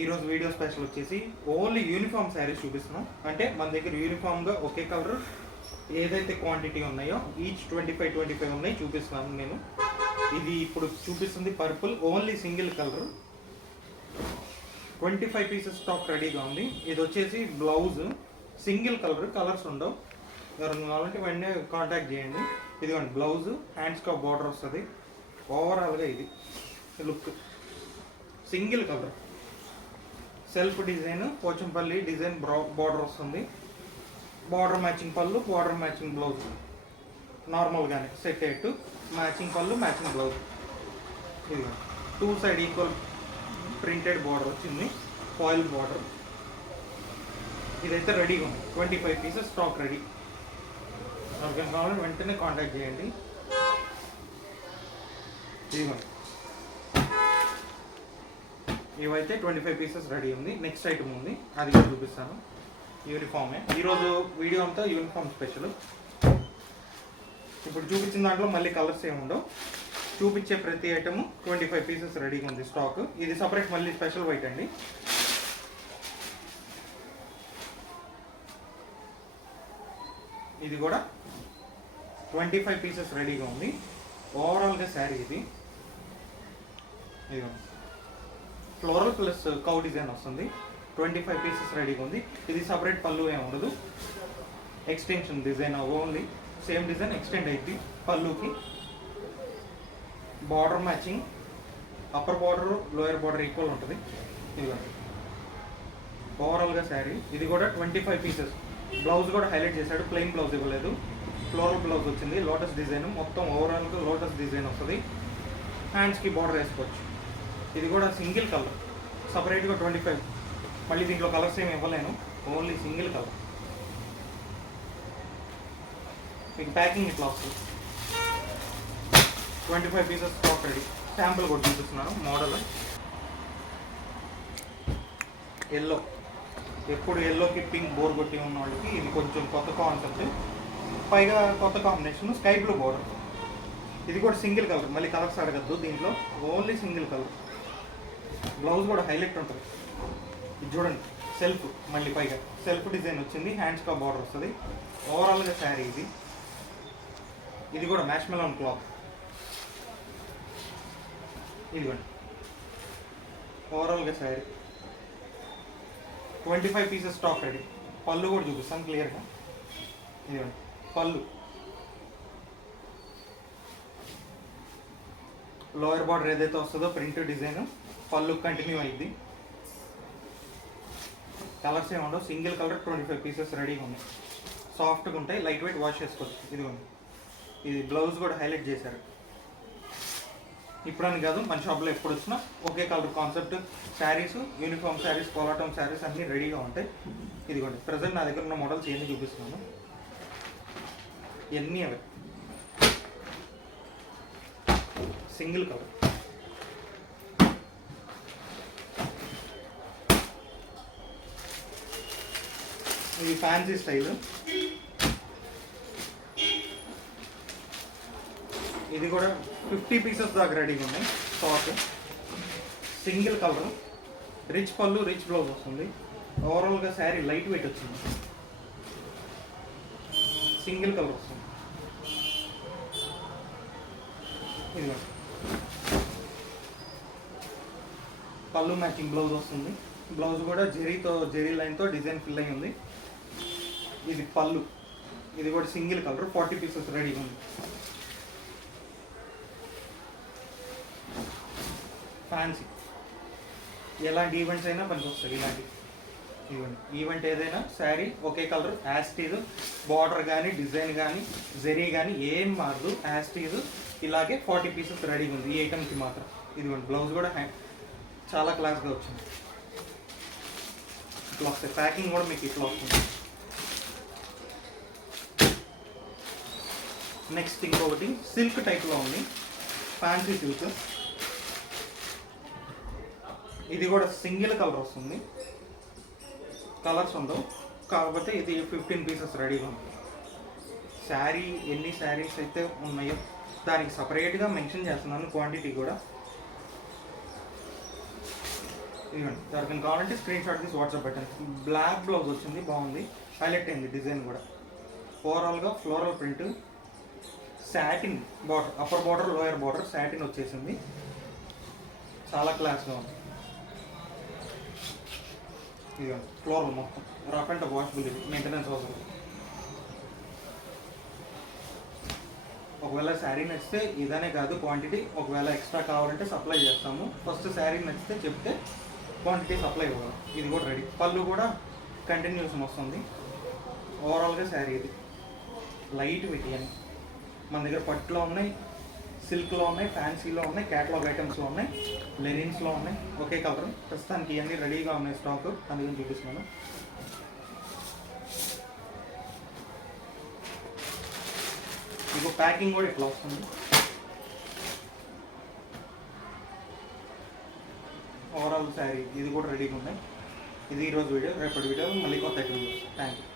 ఈరోజు video special వచ్చేసి only uniform saris చూపిస్తున్నాం. అంటే మన దగ్గర యూనిఫామ్గా ఒకే కలర్ ఏదైతే క్వాంటిటీ ఉన్నాయో ఈచ్ 25 ఉన్నాయి చూపిస్తున్నాను నేను. ఇది ఇప్పుడు చూపిస్తుంది purple, only single colour, 25 pieces stock రెడీగా ఉంది. ఇది వచ్చేసి బ్లౌజ్ సింగిల్ కలర్, కలర్స్ ఉండవు. ఎవరైనా కావాలంటే వెంటనే కాంటాక్ట్ చేయండి. ఇదిగోండి బ్లౌజ్, హ్యాండ్స్కి బార్డర్ వస్తుంది. ఓవరాల్గా ఇది look single colour, self design, Pochampalli design border వస్తుంది. బార్డర్ మ్యాచింగ్ పళ్ళు, బార్డర్ మ్యాచింగ్ బ్లౌజ్, నార్మల్గానే సెట్ అయ్యేట్టు మ్యాచింగ్ పళ్ళు, మ్యాచింగ్ బ్లౌజ్. ఇది 2 సైడ్ ఈక్వల్ ప్రింటెడ్ బార్డర్ వచ్చింది, ఫాయిల్ బార్డర్. ఇదైతే రెడీగా ఉంది, 25 పీసెస్ స్టాక్ రెడీ. ఎవరికైనా కావాలంటే వెంటనే కాంటాక్ట్ చేయండి. ఇదిగోండి ఇవైతే 25 పీసెస్ రెడీ ఉంది. నెక్స్ట్ ఐటమ్ ఉంది, అది కూడా చూపిస్తాను. యూనిఫామే ఈరోజు వీడియో అంతా యూనిఫామ్ స్పెషల్. ఇప్పుడు చూపించిన దాంట్లో మళ్ళీ కలర్స్ ఏమి ఉండవు. చూపించే ప్రతి ఐటమ్ 25 పీసెస్ రెడీగా ఉంది స్టాక్. ఇది సపరేట్ మళ్ళీ స్పెషల్ వైట్ అండి. ఇది కూడా 25 పీసెస్ రెడీగా ఉంది. ఓవరాల్గా శారీ ఇది ఫ్లోరల్ ప్లస్ కౌ డిజైన్ వస్తుంది. 25 పీసెస్ రెడీగా ఉంది. ఇది సపరేట్ పళ్ళు ఏమి ఉండదు, extension design only. Same design extend అయింది పళ్ళుకి. Border matching, upper border lower border equal ఉంటుంది. ఇదిగోండి ఓవరాల్గా శారీ. ఇది కూడా 25 పీసెస్. బ్లౌజ్ కూడా హైలైట్ చేశాడు, ప్లెయిన్ బ్లౌజ్ ఇవ్వలేదు, ఫ్లోరల్ బ్లౌజ్ వచ్చింది. లోటస్ డిజైన్, మొత్తం ఓవరాల్గా లోటస్ డిజైన్ వస్తుంది. హ్యాండ్స్కి బార్డర్ వేసుకోవచ్చు. ఇది కూడా సింగిల్ కలర్, సపరేట్గా 25. మళ్ళీ దీంట్లో కలర్స్ ఏమి ఇవ్వలేను, ఓన్లీ సింగిల్ కలర్. మీకు ప్యాకింగ్ ఇట్లా వస్తుంది. 25 పీసెస్ స్టాక్ రెడీ. శాంపుల్ కూడా చూపిస్తున్నాను. మోడల్ ఎల్లో, ఎప్పుడు ఎల్లోకి పింక్ బోర్ కొట్టి ఉన్న వాళ్ళకి ఇది కొంచెం కొత్త కాన్సెప్ట్. పైగా కొత్త కాంబినేషన్ స్కై బ్లూ బోర్డర్. ఇది కూడా సింగిల్ కలర్, మళ్ళీ కలర్స్ అడగద్దు దీంట్లో, ఓన్లీ సింగిల్ కలర్. బ్లౌజ్ కూడా హైలైట్ ఉంటుంది. ఇది చూడండి సెల్ఫ్, మళ్ళీ పైగా సెల్ఫ్ డిజైన్ వచ్చింది, హ్యాండ్స్కా బార్డర్ వస్తుంది. ఓవరాల్గా శారీ ఇది. ఇది కూడా మ్యాష్ మెలన్ క్లాత్. ఇదిగోండి ఓవరాల్గా శారీ 25 పీసెస్ స్టాక్ రెడీ. పళ్ళు కూడా చూపిస్తాను క్లియర్గా. ఇదిగోండి పళ్ళు, లోయర్ బార్డర్ ఏదైతే వస్తుందో ప్రింట్ డిజైన్ పళ్ళు కంటిన్యూ అయింది. కలర్స్ ఏమి ఉండవు, సింగిల్ కలర్. 25 పీసెస్ రెడీగా ఉన్నాయి. సాఫ్ట్గా ఉంటాయి, లైట్ వెయిట్, వాష్ చేసుకోవచ్చు. ఇదిగోండి ఇది బ్లౌజ్ కూడా హైలైట్ చేశారు. ఇప్పుడని కాదు, మన షాప్లో ఎప్పుడు వచ్చినా ఒకే colour concept saris, uniform saris, Kolatam saris అన్నీ రెడీగా ఉంటాయి. ఇదిగోండి ప్రజెంట్ నా దగ్గర ఉన్న మోడల్స్ ఏమి చూపిస్తున్నాను. ఇవన్నీ అవే సింగిల్ కలర్. ఇది ఫ్యాన్సీ స్టైల్. ఇది కూడా 50 పీసెస్ దాకా రెడీగా ఉన్నాయి స్టాక్. సింగిల్ కలర్, రిచ్ పళ్ళు, రిచ్ బ్లౌజ్ వస్తుంది. ఓవరాల్గా శారీ లైట్ వెయిట్ వచ్చింది, సింగిల్ కలర్ వస్తుంది. ఇది పళ్ళు మ్యాచింగ్ బ్లౌజ్ వస్తుంది. బ్లౌజ్ కూడా జెరీ లైన్తో డిజైన్ ఫిల్ అయి ఉంది. ఇది పళ్ళు. ఇది కూడా సింగిల్ కలర్, 40 పీసెస్ రెడీగా ఉంది. ఫ్యాన్సీ, ఎలాంటి ఈవెంట్స్ అయినా పనికి వస్తుంది ఇలాంటి ఈవెంట్ ఏదైనా శారీ ఒకే కలర్ యాస్టీజ్, బార్డర్ కానీ డిజైన్ కానీ జెరీ కానీ ఏం మారదు, యాస్టీజ్. ఇలాగే 40 పీసెస్ రెడీగా ఉంది ఈ ఐటమ్కి మాత్రం. ఇదిగోండి బ్లౌజ్ కూడా చాలా క్లాస్గా వచ్చింది. ఇట్లా వస్తాయి, ప్యాకింగ్ కూడా మీకు ఇట్లా వస్తుంది. నెక్స్ట్ ఇంకొకటి సిల్క్ టైప్లో ఉంది, ఫ్యాన్సీ సిల్క్. ఇది కూడా సింగిల్ కలర్ వస్తుంది, కలర్స్ ఉండవు. కాకపోతే ఇది 15 పీసెస్ రెడీగా ఉంది. శారీ ఎన్ని శారీస్ అయితే ఉన్నాయో దానికి సపరేట్గా మెన్షన్ చేస్తున్నాను క్వాంటిటీ కూడా. ఇవ్వండి, ఎవరికైనా కావాలంటే స్క్రీన్ షాట్ తీసి వాట్సాప్ పెట్టండి. బ్లాక్ బ్లౌజ్ వచ్చింది, బాగుంది, హైలైట్ అయింది డిజైన్ కూడా. ఓవరాల్గా floral print, satin border, upper border lower border satin వచ్చేసింది, చాలా క్లాస్గా ఉంది. ఇదిగోండి ఫ్లోరల్ మొత్తం రఫ్ అండ్ వాషబుల్, ఇది మెయింటెనెన్స్ అవసరం. ఒకవేళ శారీ నచ్చితే ఇదనే కాదు క్వాంటిటీ, ఒకవేళ ఎక్స్ట్రా కావాలంటే సప్లై చేస్తాము. ఫస్ట్ శారీ నచ్చితే చెప్తే క్వాంటిటీ సప్లై ఇవ్వాలి. ఇది కూడా రెడీ, పళ్ళు కూడా కంటిన్యూషన్ వస్తుంది. ఓవరాల్గా శారీ ఇది లైట్ వెయిట్ అని మన దగ్గర పట్టులో ఉన్నాయి, సిల్క్లో ఉన్నాయి, ఫ్యాన్సీలో ఉన్నాయి, క్యాటలాగ్ ఐటమ్స్లో ఉన్నాయి, లెనిన్స్లో ఉన్నాయి. ఒకే కలర్ ప్రస్తుతానికి ఇవన్నీ రెడీగా ఉన్నాయి స్టాక్, అందుకని చూపిస్తున్నాను. మీకు ప్యాకింగ్ కూడా ఇట్లా వస్తుంది. ఓవరాల్ శారీ ఇది కూడా రెడీగా ఉన్నాయి. ఇది ఈరోజు వీడియో, రేపటి వీడియో మళ్ళీ కొత్త ఐటమ్. Thank you.